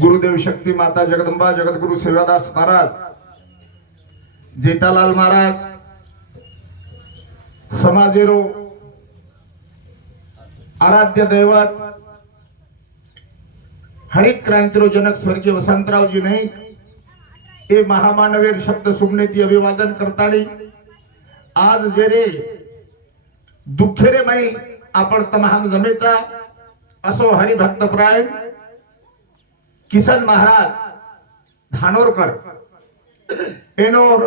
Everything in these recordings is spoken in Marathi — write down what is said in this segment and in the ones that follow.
गुरुदेव शक्ती माता जगदंबा जगद्गुरु सेवादास महाराज जेतालाल महाराज समाजेरो आराध्य दैवत हरित क्रांतीरो जनक स्वर्गीय वसंतरावजी नाईक हे महामानवीर शब्द सुमनेती अभिवादन करताना आज जे रे दुःखेरे माई आपण तमाम जमेचा असो हरिभक्त प्रायण किसन महाराज धानोरकर एनोर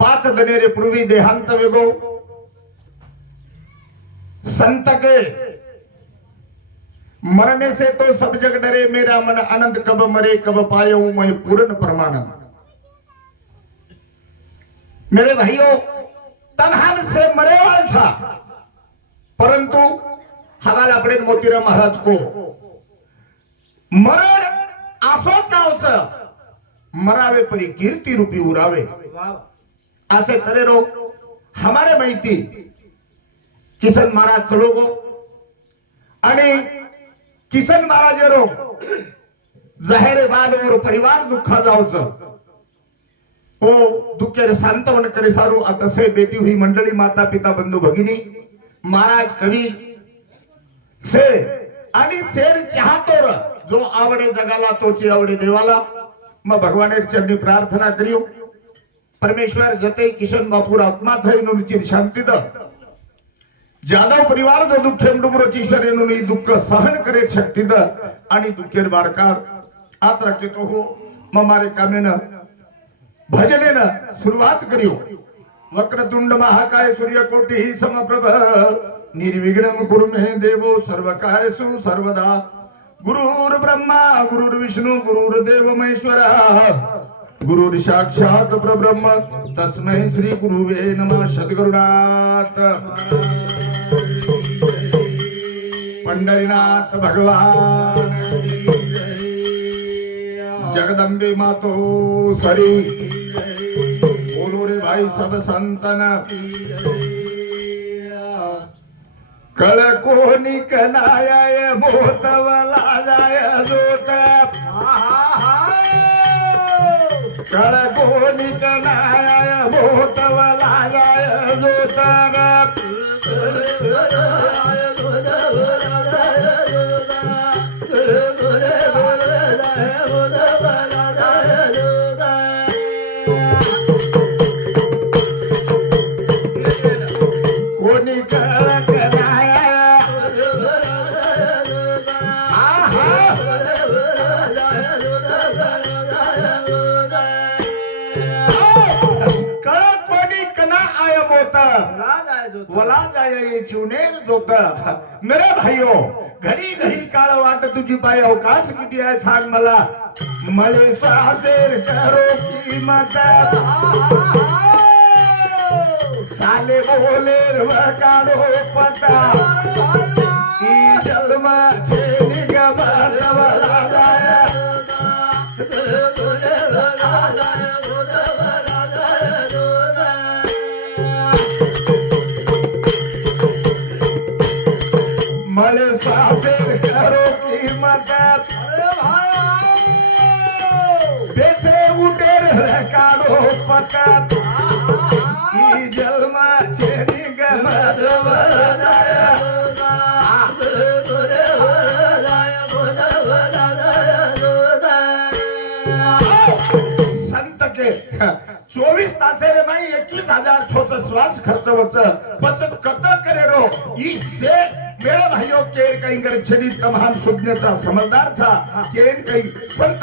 पाच दनेरे पूर्वी देहांत वेगो संत के मरने से तो सब जग डरे मेरा मन अनंत कब मरे कब पायो मैं पूर्ण प्रमाण मेरे भाइयों तनहान से मरे वाला था परंतु हवाला अपने मोतीराम महाराज को मरण असोच नावचं. मरावे परी कीर्ती रूपी उरावे. असे तरे तरेरो हमारे माहिती. किसन महाराज चलोगो आणि किसन महाराजेरो जाहेरे बादवर परिवार दुःखा जावच. ओ दुःखेर सांत्वन करे सारू तसे बेटी हुई मंडळी माता पिता बंधू भगिनी. महाराज कवी से आणि शेर चाहतोर. जो आवडे जगाला तोची आवडे देवाला. मग भगवानेर चरणी प्रार्थना करियो. परमेश्वर जते किशन बापूर आत्मा थईनुची शांती द. जाधव परिवार द दुःख डुबरोची शरीर दुःख सहन करे शक्ती द. आणि दुःखेर बारकार. आत राखतो हो. मग मारे कामेन भजनेनं सुरुवात करियो. वक्रतुंड महाकाय सूर्यकोटी ही समप्रभ. निर्विघ्न गुरु मे देवो सर्व कार्यसु सर्वदा. गुरुर ब्रह्मा गुरुर विष्णू गुरुर देव महेश्वरा गुरुर साक्षात परब्रह्म तस्मै श्री गुरुवे नमः सद्गुरुनाथ पंढरीनाथ भगवान जगदंबे मातो सरी बोलो रे भाई सब संतन कळ कोणी कनाय मोतवला जाय जोत. कळ कोणी कनाय मोतवला जाय जोत. वला जाय जीवनेर जोत. मेरे भाइयो घडी घडी काळ वाट तुझी पाय अवकाश किती आहे सांग मला. मले सासेर करो किंमत साले बोले काढो पता. ई जन्म गबरवला छेनी संत के चोवीस तासे रे माई एकवीस हजार छोच श्वास खर्च वच बचत कत करे रो. ई से मेरे भाइयों के कहीं कर छड़ी तमाम सुज्ञता समझदार था के कहीं संत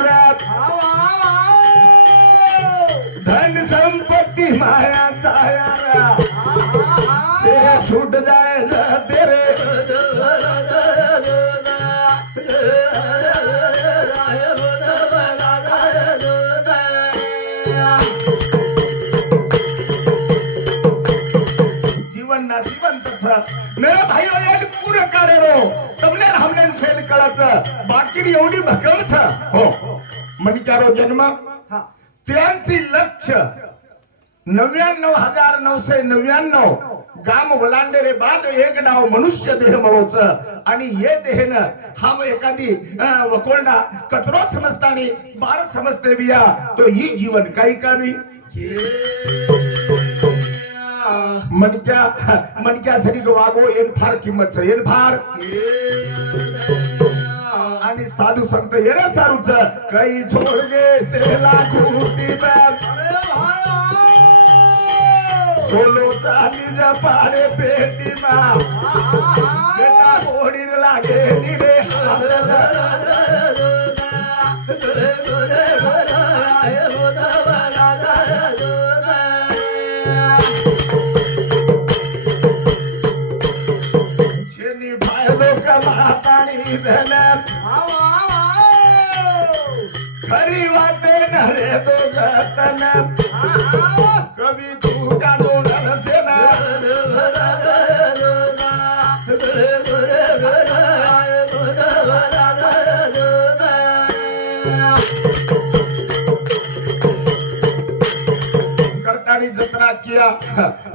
कळाचं बाकी एवढी भकमच हो. म्हणजे मणिकारो जन्म? त्र्याऐंशी लक्ष. नव्याण्णव हजार नऊशे नव्याण्णव. गाम वलांडेरे बाद एक नाव मनुष्य देह मळोच आणि ये देहन हा एखादी वकोंडा कचरो समजतानी बाळ समजते बिया. तो ही जीवन काही कामी. मनक्या मनक्यासाठी वागो येन फार किंमत येन फार. आणि साधू संत येरे सारूच काही छोडगे सेला कुटी सोलो पारे पेटी मा. बेटा कोडीर लागे निरे हाल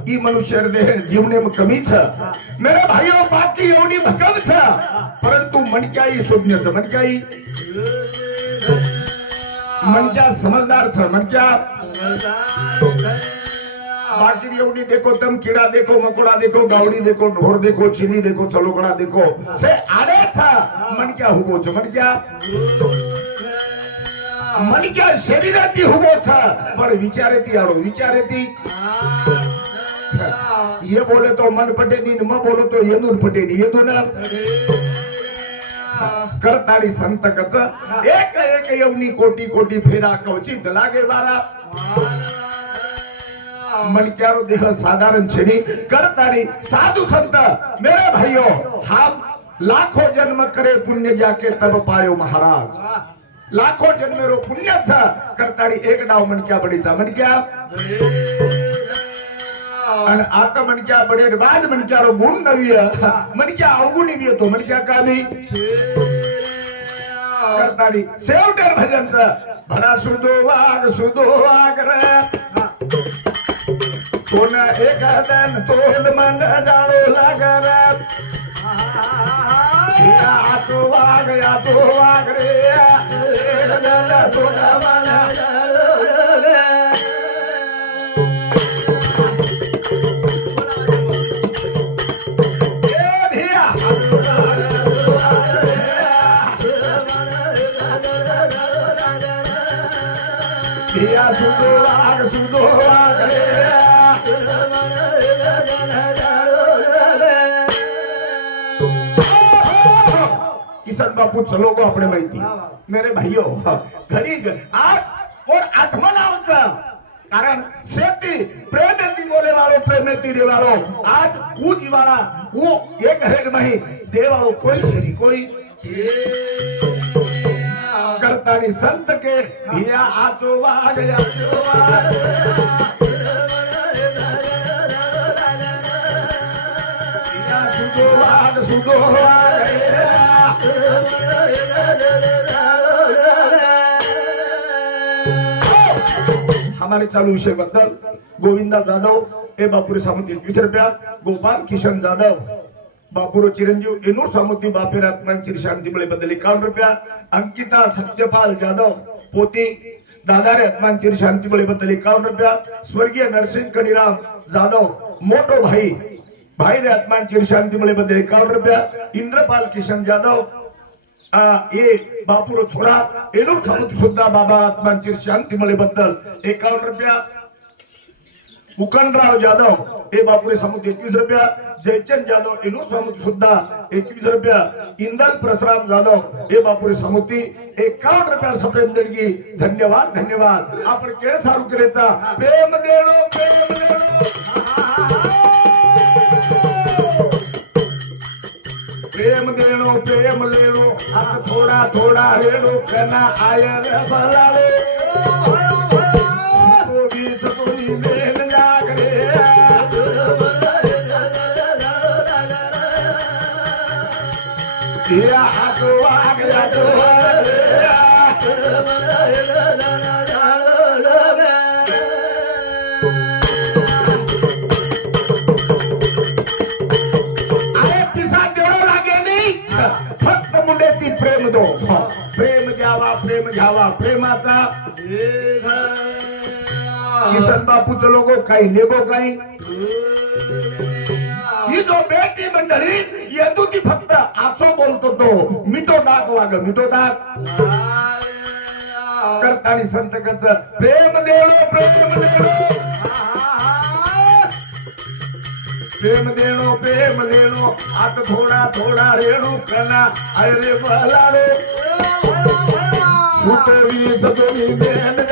ई मनुष्य देह जीवने में कमी छ मेरे भाइयों बाकी एवढी भकम छ परंतु मनक्याई ही मन क्या समझदार छ मनक्या. बाकी एवढी देखो तम कीड़ा देखो मकोड़ा देखो गावड़ी देखो ढोर देखो चीनी देखो चलोकड़ा देखो. से आडे छ मनक्या हुबो छ मनक्या मनक्या शरीराती हुबो छ पर विचारेती आडो विचारेती. ये बोले तो मन पटे नहीं म बोलो तो येदून पटे नहीं येदून करताडी संत कच एक एक येवनी कोटी कोटी फेरा कवचित लागे बारा. मणक्यारो देह साधारण छेनी करताड़ी साधु संत मेरे भाइयों हम लाखों जन्म करे पुण्य जाके तब पायो महाराज. लाखो जन्मेरो पुण्य छ करताड़ी एक डाव मणक्या बडीचा मणक्या. आणि आता मणक्या बडे बाद मणक्यारो गुण नवी मणक्या अवगुण येतो. मणक्या का बी? करताड़ी सेवटर भजनच. भडा सुदो वाग सुदो वाग रे. कोण एखादन तोल मन जाळो लागर या तो वाग या तो वाग रे. एखादन भिया सुदो वाग सुदो किसन बापू चलो गो अपने माहिती. मेरे भाइयो घडी आज और आठवण आमचं. कारण शेती प्रेम प्रेमेती बोले वालो प्रेम प्रेमेती रे वालो आज ऊ जीवाला वो एक हरेक नहीं. दे वालो कोई छेरी कोई करतानी संत के या आचो वाग या हमारे चालू विषयबद्दल गोविंदा जाधव ए बापुरी सामुद्री एकवीस रुपया गोपाल किशन जाधव. बापुरो चिरंजीव एनूर सामुद्री बापेर आत्मांची शांती बद्दल एकावन्न रुपया अंकिता सत्यपाल जाधव पोती दादारे आत्मांची शांती मिळे बद्दल एकावन्न रुपया स्वर्गीय नरसिंह कणीराम जाधव मोठो भाई भाई रे आत्मांची शांती बद्दल एकावन्न रुपया इंद्रपाल किशन जाधव आ, ए बापूर छोरा एनूर सामुद्री सुद्धा बाबा आत्मांची शांती मिळे बद्दल एकावन्न रुपया मुकंदराव जाधव हे बापुरे सामुद्री एकवीस रुपया जयचंद जाधव एनूर सामुती सुद्धा एकवीस रुपया इंदल प्रसराम जाधव हे बापुरे सामुती एकावन्न रुपया सप्रेम देणगी. धन्यवाद धन्यवाद. आपण केळ सारू केलेचा. प्रेम देणो प्रेम देणो. प्रेम देणो प्रेम लेणो. आता थोडा थोडा रेणो कना आयर बलाले प्रेम प्रेम प्रेम घ्यावा प्रेमाचा किसन बापूच लोगो काही लेगो काही. ही जो बेटी मंडळी येतो ती फक्त आचो बोलतो तो मिठो दाग वाग मिठो दाग करतानी संत कच प्रेम देणो प्रेम देणो. प्रेम देणो प्रेम देणो. आत थोडा थोडा रेणू कना अरे बलाडो सुतोरी सतोरी बेन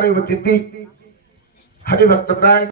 जागरे हरिभक्त प्राण.